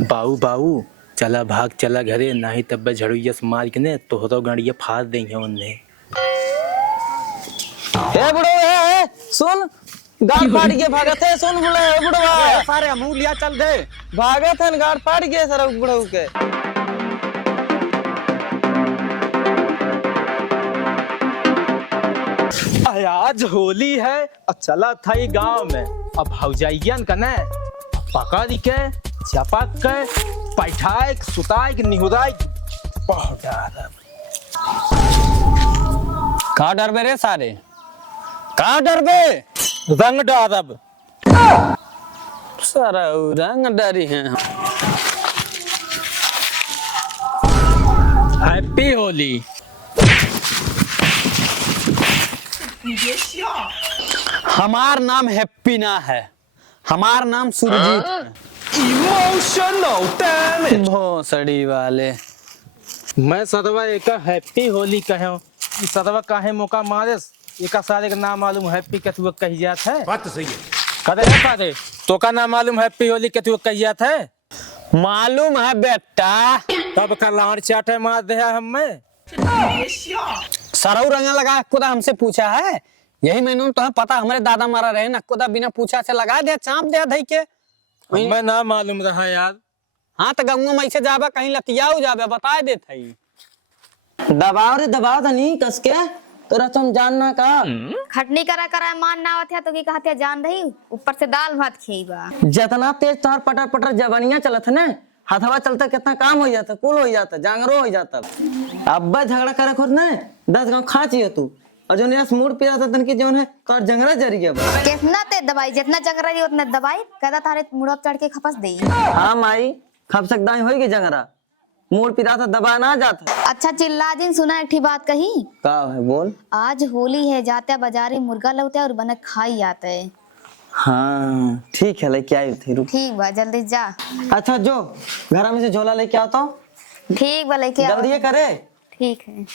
बाऊ बाऊ चला भाग चला घरे नहीं तब झड़ुआ से मार के ने तो गाड़िया फाड़ देंगे उन्हें। हे बुढ़ो हे सुन गाड़ फाड़ के भागत है सुन बुढ़वा सारे मुंह लिया चल दे भागत है गाड़ फाड़ के सर बुढ़ऊ के। आज होली है और चला था ये गांव में अब भौजाइयन कने पकड़ के चपक के बैठाए सुताए के निहुराए बहुत डर। कहाँ डर बे रे सारे कहाँ डर बे रंग डरब सारा रंग डरी है। हैप्पी होली। हमार नाम हैप्पी ना है, हमार नाम सुरजीत है। इमोशनल डैमेज भोसड़ी वाले मैं सदवा एक हैप्पी होली कहे सदवा काहे मौका मारे एक सारे का नाम मालूम हैप्पी के तू कही जात है। बात तो सही है। कदे है पादे तो का नाम मालूम हैप्पी होली के तू कही जात है। मालूम है बेटा तब का लाड़ चाटे मार दे हमें सरऊ रंगा लगा खुदा हमसे पूछा है यही मैंने तुम्हें पता हमारे दादा मारा रहे ना खुदा बिना पूछा से लगा दे चाप दे धई के मैं ना मालूम रहा यार। हाँ तो गंगू मई से जाबा कहीं लतियाऊ जाबे बता दे थई दबाव रे दबाव धनी कस के तोरा तुम जानना का खटनी करा करा मान ना आवत है तो की कहते जान रही ऊपर से दाल भात खीबा। जितना तेज तोहर पटर पटर जवानियां चलत है ना हथवा चलता कितना काम हो जाता कुल हो जाता जांगरो हो जाता। अब झगड़ा करे खुद ना 10 गांव खा चाहिए तू और जो नया मूड पिया था तन की जोन है तोर जंगरा जरी गया बा। कितना ते दवाई जितना जंग रही उतना दवाई कहता थारे मुड़प चढ़ के खपस दे। हाँ माई खप सकदाई होई जंगरा मूड पिया था दबा ना जाता। अच्छा चिल्ला दिन सुना एक बात कही का है बोल। आज होली है जाते बाजारी मुर्गा लौटे और बने खाई जाते है। हाँ ठीक है लेके आई थी रुक। ठीक बा जल्दी जा। अच्छा जो घर में से झोला लेके आता हूँ ठीक बा लेके आओ। जल्दी करे। ठीक है।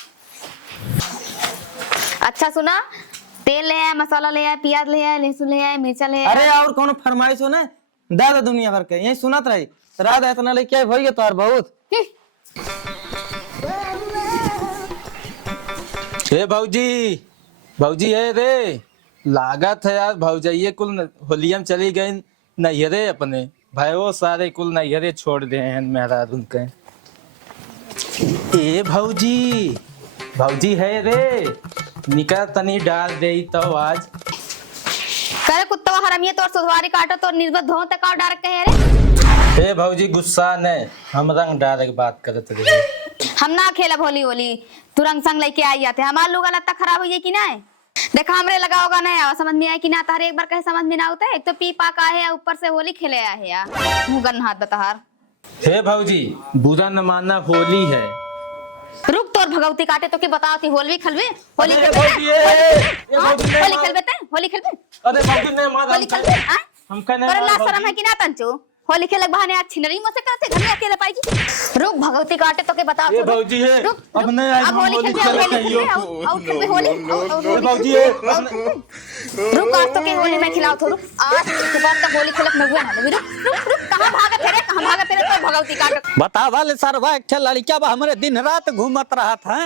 अच्छा सुना तेल ले आए मसाला ले आए प्याज ले आए लहसुन ले आए मिर्चा ले आए। अरे और कौन फरमाइश हो ना दादा दुनिया भर के यही सुनत रही रात इतना लेके आई भई तोर बहुत। हे भौजी भौजी है रे लागत है यार भौजाइये कुल होलियम चली गई नैहरे अपने भाई वो सारे कुल नैहरे छोड़ दे हैं मेरा उनके। ए भौजी भौजी है रे निकल तनी डाल दे तो आज करे कुत्ता हरामी तोर सुधवारी काटो तो निर्बत धो तक काट डार के रे। हे भौजी गुस्सा ने हम रंग डाल के बात करत रहे। हम ना खेलब होली होली तू रंग संग लेके आई जाते हमार लोग लत्ता खराब हुई कि ना देखा हमरे लगा होगा ना आवा समझ में आया कि ना तारे एक बार कहे समझ में ना होता है। एक तो पी पा का है ऊपर से होली खेले आया है यार मुंह गन हाथ बताहार। हे भौजी बुरा न मानना होली है। रुक तोर भगवती काटे तो के बताओ कि होली खेलबे होली अरे खेलबे भौजी, ये हाँ, भौजी ने होली मार- खेलबे ते होली खेलबे अरे भौजी ने मार होली खेलबे हम कहने पर ला भौजी। शर्म है कि ना तंचो होली खेलक बहाने आज छिनरी मुझसे करते घर में अकेले पाएगी। रुक भगवती काटे तो के बताओ ये तो रुक, भौजी है रुक, अब रुक, नहीं आज अब हम होली होली खेले खेलबे कहियो। आउट खेलबे होली ये भौजी है रुक आज तो के होली में खिलाओ तो रुक आज के बाद तक होली खेलक में हुए ना रुक रुक रुक कहां भागत रे कहां भागत रे तो भगवती काट बता वाले सरवा एक लड़किया बा हमरे दिन रात घूमत रहा था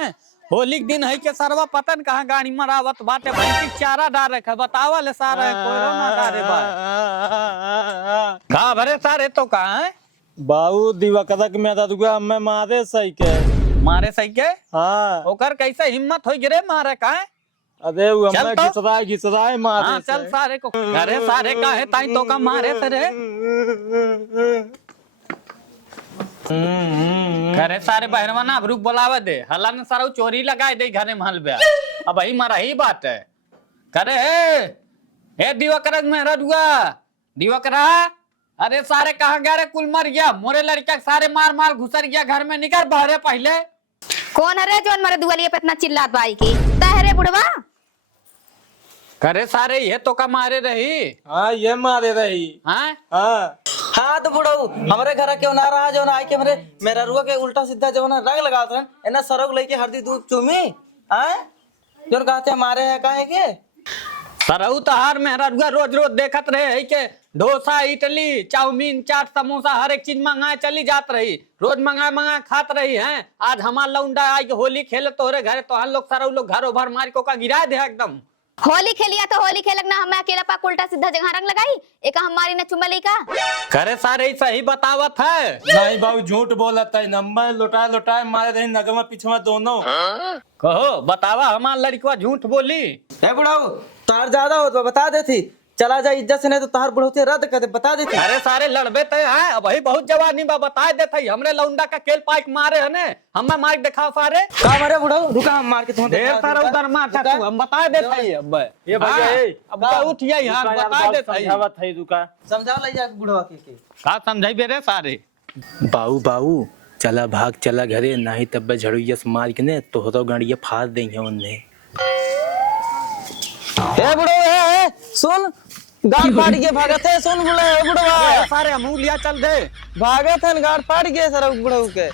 होली के दिन है के सरवा पतन कहाँ गाड़ी मरावत बाटे भाई चारा डाल रखा बतावा ले सारा कोई रो ना डारे बा कहाँ भरे सारे तो कहाँ है बाऊ दिवकरक में रदुआ में मारे सही के मारे सही के हाँ ओकर कैसे हिम्मत हो गिरे मारे कहाँ अरे वो चल हमें तो। घिसराए मारे हाँ चल से। सारे को अरे सारे का है ताई तो का मारे तेरे करे सारे बहरवा ना रुक बुलावा दे हला ने सारा चोरी लगाए दे घरे महल बे अब ही मारा ही बात है करे हे दिवाकर मेहरा दुआ दिवाकरा अरे सारे कहाँ गया रे कुल मर गया मोरे लड़का सारे मार मार घुसर गया घर में निकल बहरे पहले कौन है रे जोन मारे दुआलिए पे इतना चिल्लात बाई की तहरे बुढ़वा करे सारे ये तो का मारे रही हाँ ये मारे रही हाँ हाँ हाँ तो बुढ़ऊ हमारे घर क्यों ना रहा जो ना आके हमरे मेरा रुआ के उल्टा सीधा जो ना रंग लगावत रहन एना सरग लेके हरदी दूध चूमी हैं जो कहते मारे है काहे के सरऊ तहार मेहरा रोज रोज देखत रहे है के डोसा इडली चाउमीन चाट समोसा हर एक चीज मंगाए चली जात रही, रोज मंगाए खात रही हैं। आज हमार लौंडा आई के होली खेले तोहरे घरे तो हम लोग सरऊ लोग घरों भर मार को का गिरा दे एकदम। होली खेलिया तो होली खेलक ना, हमें अकेला पाक उल्टा सीधा जगह रंग लगाई एक हमारी न चुमली का। करे सारे सही बतावत है। नहीं बाबू झूठ बोलत है, नंबर लुटाए लुटाए मारे रही नगमा पिछवा दोनों। कहो बतावा हमार लड़कवा झूठ बोली। ए बुढ़ाऊ तार ज्यादा होत बा, बता देती चला जा इज्जत से, नहीं तो तार बुढ़ौती रद्द कर दे, बता देती। अरे सारे लड़बे ते हैं, अब वही बहुत जवानी बा बता देते ही। हमरे लौंडा का केल पाइक मारे है ने, हमें माइक दिखाओ सारे। का मारे बुढ़ाऊ, रुका हम मार के तुम्हें ढेर सारा उधर मार था तू, हम बता देते ही। अब ये भैया हाँ, ए, अब तो उठ जाई हां बता देते ही। समझावत है दुका। समझाओ ले जा बुढ़वा के का समझाई रे सारे। बाऊ बाऊ चला भाग चला घरे, नहीं तब झड़ुइया से मार के ने तो होतो गाड़िया फाड़ देंगे उन्हें। ए बुढ़ऊ सुन, गाड़ फाड़ के भागत है, सुन बुढ़वा सारे अमूलिया चल दे भागत है, गाड़ फाड़ के सर बुढ़ऊ के।